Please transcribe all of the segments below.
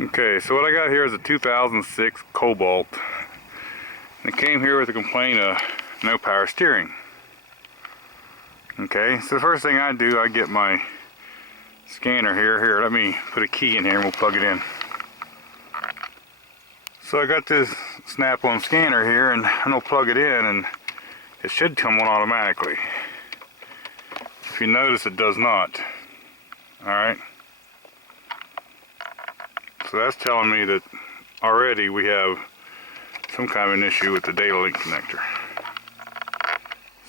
Okay, so what I got here is a 2006 Cobalt. And it came here with a complaint of no power steering. Okay, so the first thing I do, I get my scanner here. Here, let me put a key in here and we'll plug it in. So I got this snap-on scanner here and I'm going to plug it in and it should come on automatically. If you notice, it does not. Alright. So that's telling me that already we have some kind of an issue with the data link connector.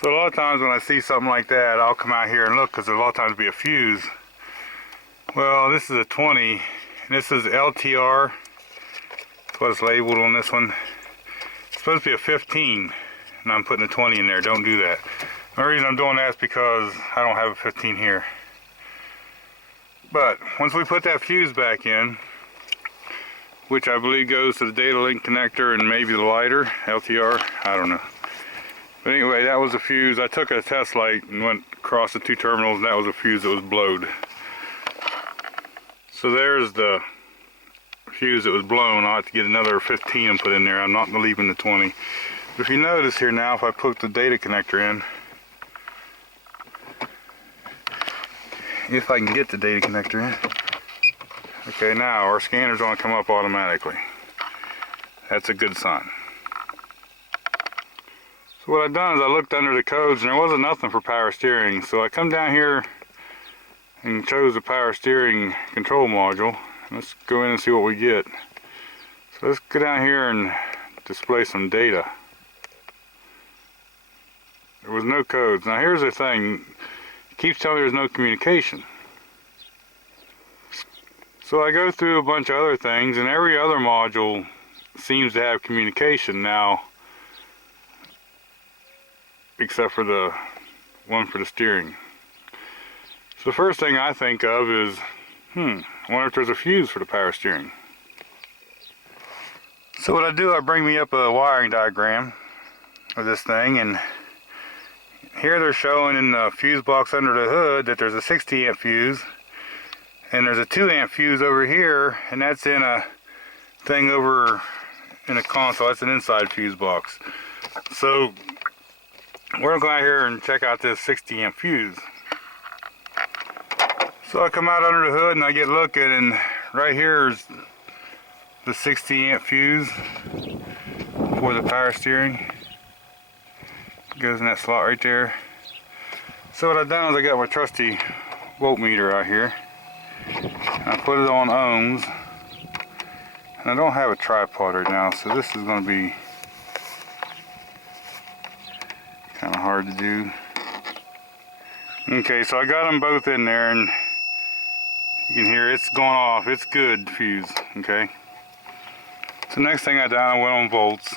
So a lot of times when I see something like that, I'll come out here and look, because a lot of times it'll be a fuse. Well, this is a 20, and this is LTR. That's what it's labeled on this one. It's supposed to be a 15, and I'm putting a 20 in there. Don't do that. The reason I'm doing that is because I don't have a 15 here. But once we put that fuse back in, which I believe goes to the data link connector and maybe the lighter, LTR, I don't know. But anyway, that was a fuse. I took a test light and went across the two terminals, and that was a fuse that was blowed. So there's the fuse that was blown. I'll have to get another 15 and put in there. I'm not leaving the 20. But if you notice here now, if I put the data connector in, if I can get the data connector in. Okay, now our scanner's going to come up automatically. That's a good sign. So what I've done is I looked under the codes and there wasn't nothing for power steering. So I come down here and chose the power steering control module. Let's go in and see what we get. So let's go down here and display some data. There was no codes. Now here's the thing. It keeps telling me there's no communication. So I go through a bunch of other things and every other module seems to have communication now, except for the one for the steering. So the first thing I think of is, I wonder if there's a fuse for the power steering. So what I do, I bring me up a wiring diagram of this thing, and here they're showing in the fuse box under the hood that there's a 60 amp fuse, and there's a 2 amp fuse over here, and that's in a thing over in the console. That's an inside fuse box. So we're going to go out here and check out this 60 amp fuse. So I come out under the hood and I get looking, and right here is the 60 amp fuse for the power steering. It goes in that slot right there. So what I've done is I got my trusty voltmeter out here. I put it on ohms. And I don't have a tripod right now, so this is going to be kind of hard to do. Okay, so I got them both in there, and you can hear it's going off. It's good fuse. Okay. So next thing I done, I went on volts,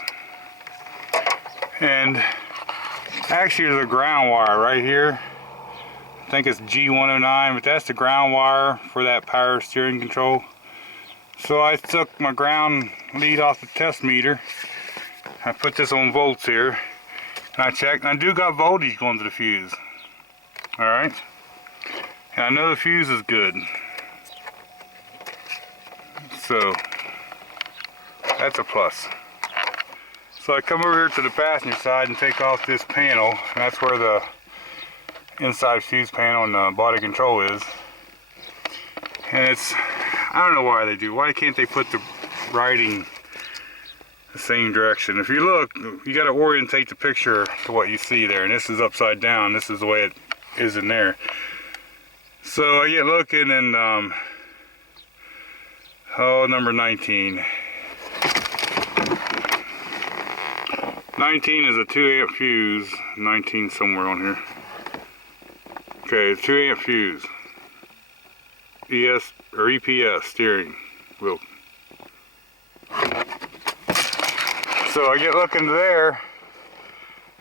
and actually there's a ground wire right here. I think it's G109, but that's the ground wire for that power steering control. So I took my ground lead off the test meter. I put this on volts here, and I checked, and I do got voltage going to the fuse. Alright, and I know the fuse is good. So that's a plus. So I come over here to the passenger side and take off this panel, and that's where the inside fuse panel and the body control is. And it's, I don't know why they do. Why can't they put the writing the same direction? If you look, you got to orientate the picture to what you see there, and this is upside down. This is the way it is in there. So I get looking, and number 19. 19 is a 2 amp fuse. 19 somewhere on here. Okay, 2 amp fuse. ES or EPS steering wheel. So I get looking there,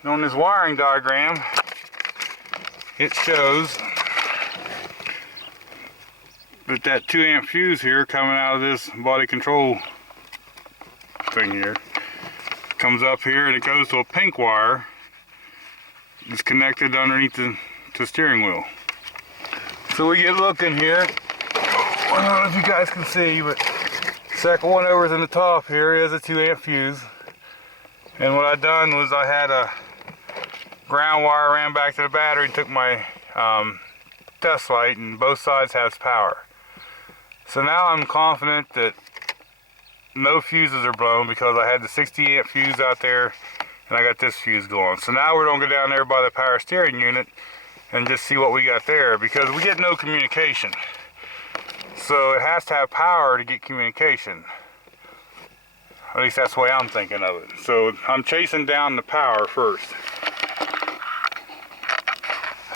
and on this wiring diagram, it shows that 2 amp fuse here coming out of this body control thing here comes up here, and it goes to a pink wire that's connected underneath the steering wheel. So we get looking here. I don't know if you guys can see, but second one over in the top here is a 2 amp fuse. And what I done was I had a ground wire ran back to the battery and took my test light, and both sides has power. So now I'm confident that no fuses are blown because I had the 60 amp fuse out there and I got this fuse going. So now we're going to go down there by the power steering unit and just see what we got there, because we get no communication. So it has to have power to get communication. At least that's the way I'm thinking of it. So I'm chasing down the power first.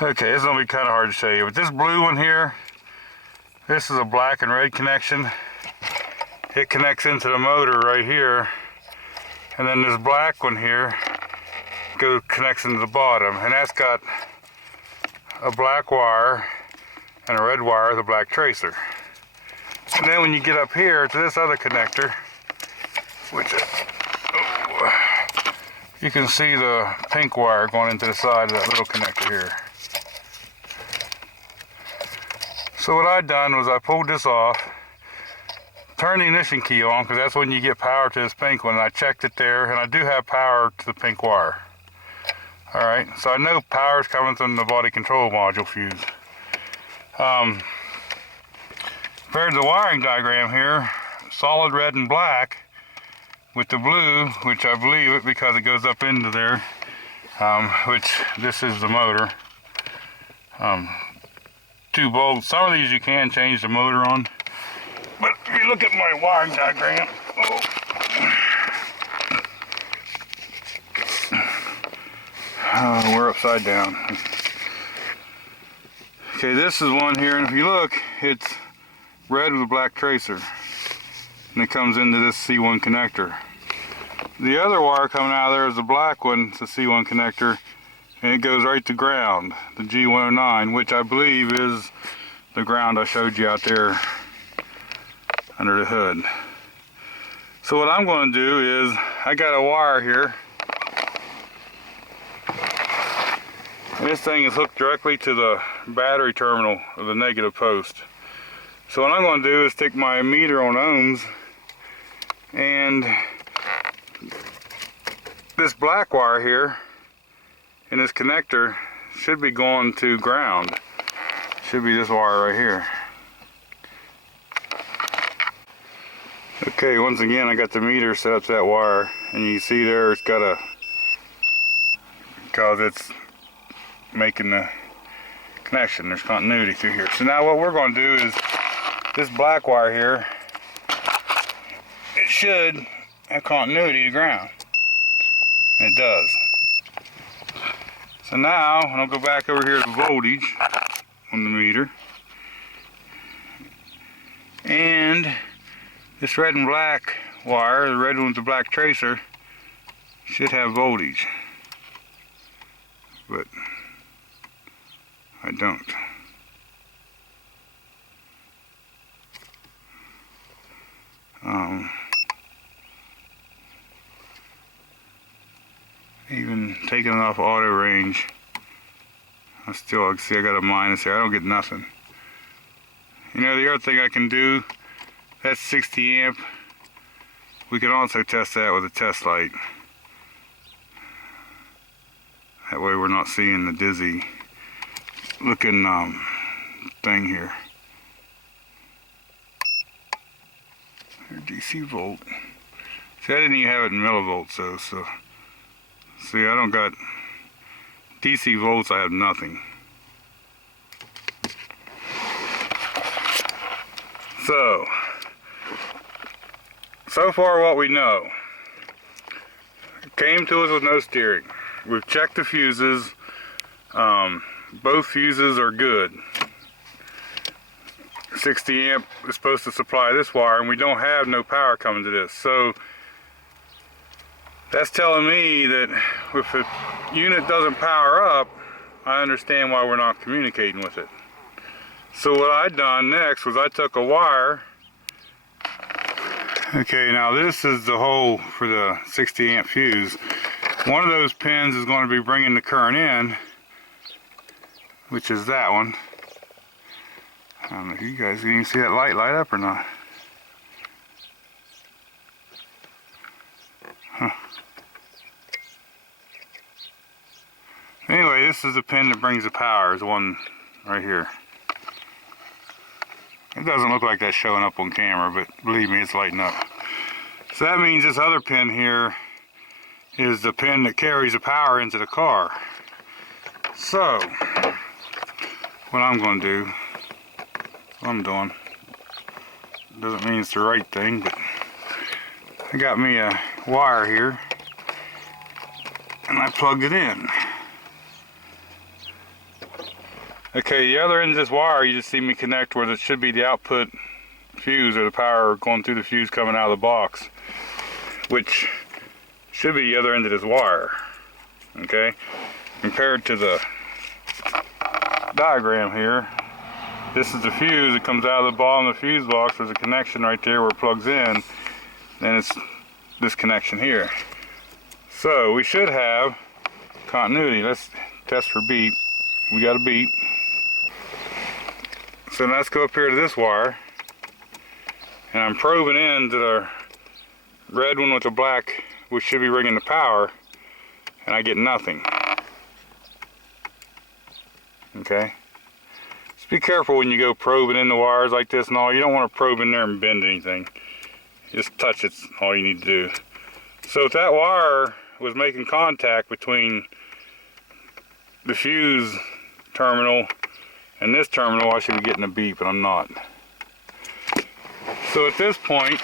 Okay, this is going to be kind of hard to show you, but this blue one here, this is a black and red connection. It connects into the motor right here. And then this black one here connects into the bottom. And that's got a black wire and a red wire with a black tracer. And then when you get up here to this other connector, which you can see the pink wire going into the side of that little connector here. So what I done was I pulled this off, turned the ignition key on, because that's when you get power to this pink one, and I checked it there, and I do have power to the pink wire. Alright, so I know power is coming from the body control module fuse. Compared to the wiring diagram here, solid red and black, with the blue, which I believe it because it goes up into there, which this is the motor. 2 bolts. Some of these you can change the motor on, but if you look at my wiring diagram, we're upside down. Okay, this is one here, and if you look, it's red with a black tracer, and it comes into this C1 connector. The other wire coming out of there is the black one. It's a C1 connector, and it goes right to ground, the G109, which I believe is the ground I showed you out there under the hood. So what I'm going to do is, I got a wire here, and this thing is hooked directly to the battery terminal of the negative post. So what I'm going to do is stick my meter on ohms, and this black wire here in this connector should be going to ground. Should be this wire right here. Okay, once again I got the meter set up to that wire, and you can see there it's got a, because it's making the connection, there's continuity through here. So now what we're going to do is, this black wire here, it should have continuity to ground. And it does. So now, I'll go back over here to voltage on the meter. And this red and black wire, the red one with the black tracer, should have voltage. But I don't. Even taking it off auto range, I still see I got a minus here. I don't get nothing. You know, the other thing I can do, that's 60 amp. We can also test that with a test light. That way we're not seeing the dizzy looking thing here. Here, DC volt. See, I didn't even have it in millivolts though, so see, I don't got DC volts, I have nothing. So far what we know, it came to us with no steering. We've checked the fuses, both fuses are good. 60 amp is supposed to supply this wire, and we don't have no power coming to this. So that's telling me that if the unit doesn't power up, I understand why we're not communicating with it. So what I done next was I took a wire. Okay, now this is the hole for the 60 amp fuse. One of those pins is going to be bringing the current in, which is that one. I don't know if you guys can even see that light up or not. this is the pin that brings the power, is one right here. It doesn't look like that's showing up on camera, but believe me, it's lighting up. So that means this other pin here is the pin that carries the power into the car. So, what I'm going to do, what I'm doing, doesn't mean it's the right thing, but I got me a wire here, and I plugged it in. Okay, the other end of this wire, you just see me connect where it should be the output fuse, or the power going through the fuse coming out of the box, which should be the other end of this wire. Okay, compared to the diagram here, this is the fuse that comes out of the bottom of the fuse box. There's a connection right there where it plugs in, and it's this connection here. So we should have continuity. Let's test for beep. We got a beep. So let's go up here to this wire, and I'm probing into the red one with the black, which should be ringing the power, and I get nothing. Okay, just be careful when you go probing in the wires like this and all. You don't want to probe in there and bend anything. Just touch it's all you need to do. So if that wire was making contact between the fuse terminal and this terminal, I should be getting a beep, but I'm not. So at this point,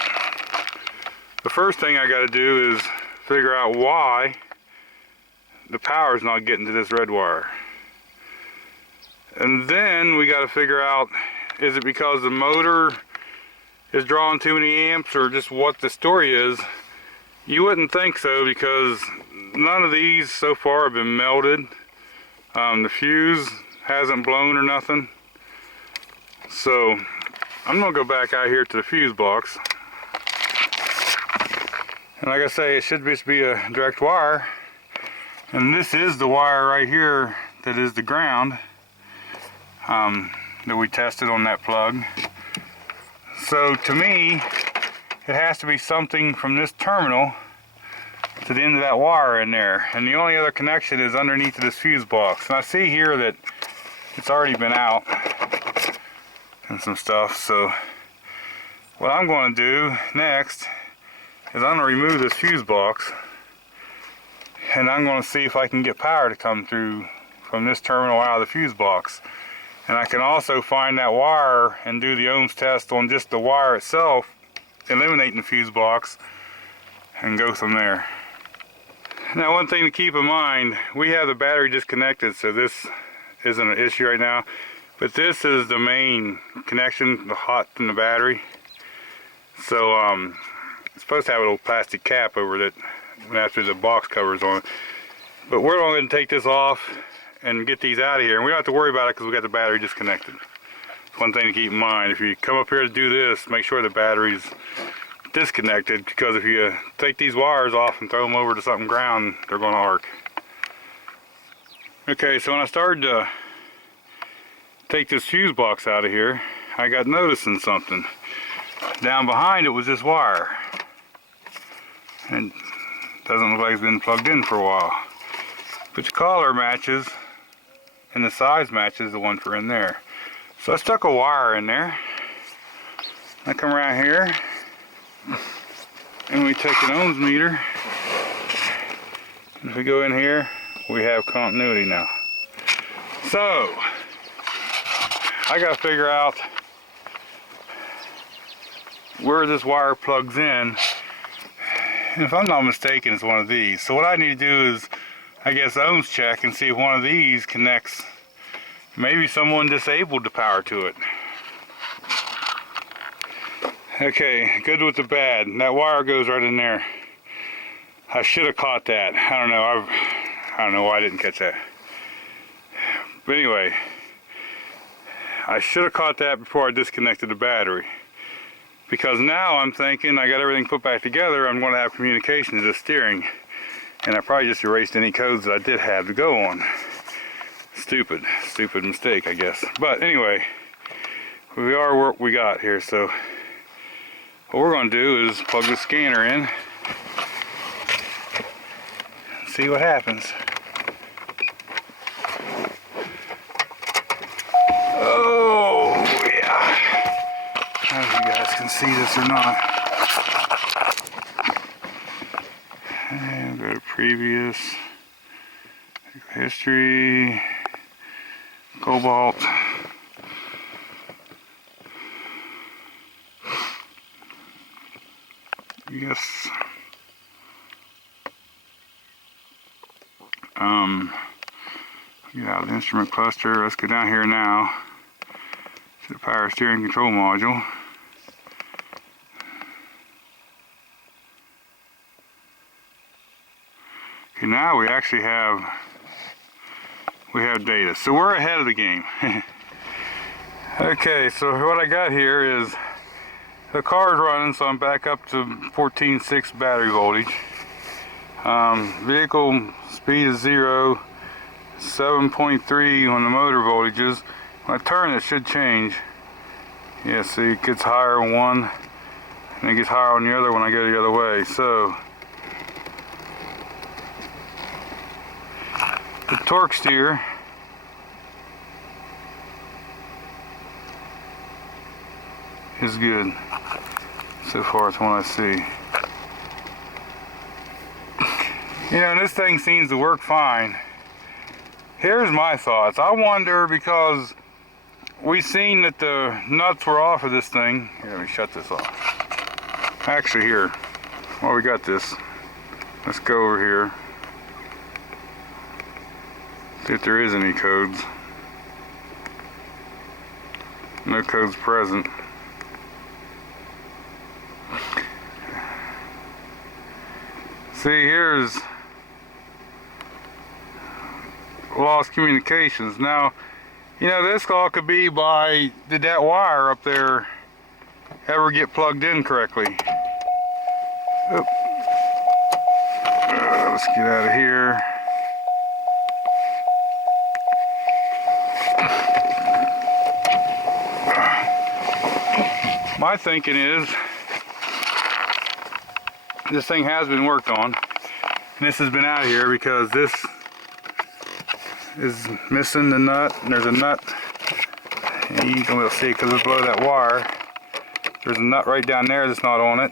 the first thing I got to do is figure out why the power is not getting to this red wire. And then we got to figure out, is it because the motor is drawing too many amps, or just what the story is? You wouldn't think so, because none of these so far have been melted. The fuse hasn't blown or nothing. So I'm gonna go back out here to the fuse box, and like I say, it should just be a direct wire, and this is the wire right here that is the ground that we tested on that plug. So to me, it has to be something from this terminal to the end of that wire in there, and the only other connection is underneath of this fuse box. And I see here that it's already been out and some stuff. So what I'm going to do next is I'm going to remove this fuse box, and I'm going to see if I can get power to come through from this terminal out of the fuse box. And I can also find that wire and do the ohms test on just the wire itself, eliminating the fuse box, and go from there. Now, one thing to keep in mind, we have the battery disconnected, so this isn't an issue right now, but this is the main connection, the hot from the battery. So it's supposed to have a little plastic cap over it after the box covers on it. But we're going to take this off and get these out of here, and we don't have to worry about it because we got the battery disconnected. It's one thing to keep in mind. If you come up here to do this, make sure the battery's disconnected, because if you take these wires off and throw them over to something ground, they're going to arc. Okay, so when I started to take this fuse box out of here, I got noticing something. Down behind it was this wire, and it doesn't look like it's been plugged in for a while. But the color matches and the size matches the one for in there. So I stuck a wire in there. I come around here, and we take an ohms meter. If we go in here, we have continuity now. So I got to figure out where this wire plugs in. And if I'm not mistaken, it's one of these. So what I need to do is, I guess, ohms check and see if one of these connects. Maybe someone disabled the power to it. Okay, good with the bad. That wire goes right in there. I should have caught that. I don't know. I don't know why I didn't catch that. But anyway, I should have caught that before I disconnected the battery. Because now I'm thinking I got everything put back together, I'm going to have communication to the steering. And I probably just erased any codes that I did have to go on. Stupid mistake, I guess. But anyway, we are what we got here. So what we're going to do is plug the scanner in, see what happens. I don't know if you guys can see this or not. And go to previous, history, Cobalt. Yes. Get out of the instrument cluster. Let's go down here now to the power steering control module. Okay, now we actually have data, so we're ahead of the game. Okay, so what I got here is the car's running, so I'm back up to 14.6 battery voltage. Vehicle speed is 0, 7.3 on the motor voltages. When I turn, it should change. Yeah, see, it gets higher on one, and it gets higher on the other when I go the other way. So the torque steer is good. So far, it's one I see. You know, this thing seems to work fine. Here's my thoughts. I wonder, because we seen that the nuts were off of this thing. Here, let me shut this off. Actually, here, while we got this, let's go over here. See if there is any codes. No codes present. See, here's lost communications. Now, you know, this all could be by, did that wire up there ever get plugged in correctly? Oop. Let's get out of here. My thinking is this thing has been worked on, and this has been out here because this is missing the nut, and there's a nut, and you can see it because it's below that wire. There's a nut right down there that's not on it.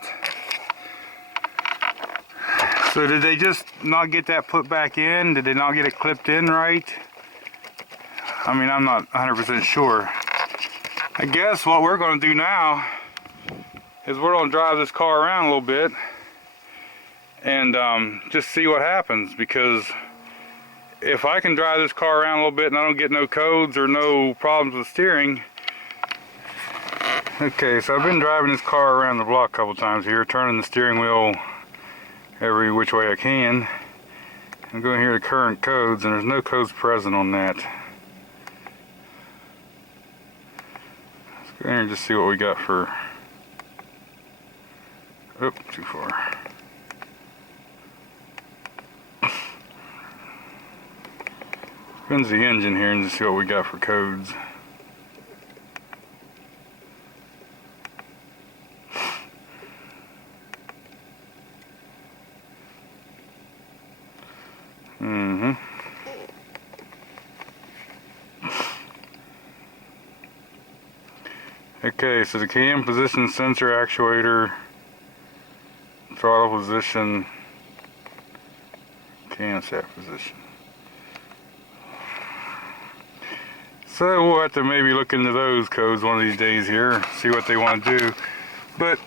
So did they just not get that put back in? Did they not get it clipped in right? I mean, I'm not 100% sure. I guess what we're going to do now is we're going to drive this car around a little bit and just see what happens, because if I can drive this car around a little bit and I don't get no codes or no problems with steering. Okay, so I've been driving this car around the block a couple times here, turning the steering wheel every which way I can. I'm going here to current codes, and there's no codes present on that. Let's go in here and just see what we got for... Oop, too far. Spins the engine here and just see what we got for codes. Okay, so the cam position sensor actuator, throttle position, camshaft position. So we'll have to maybe look into those codes one of these days here, see what they want to do. But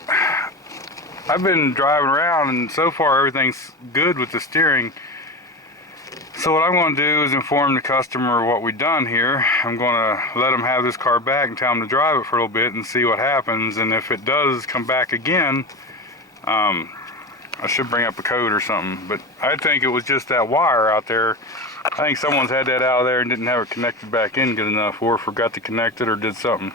I've been driving around, and so far everything's good with the steering. So what I'm going to do is inform the customer what we've done here. I'm going to let them have this car back and tell them to drive it for a little bit and see what happens. And if it does come back again, I should bring up a code or something. But I think it was just that wire out there. I think someone's had that out of there and didn't have it connected back in good enough, or forgot to connect it, or did something.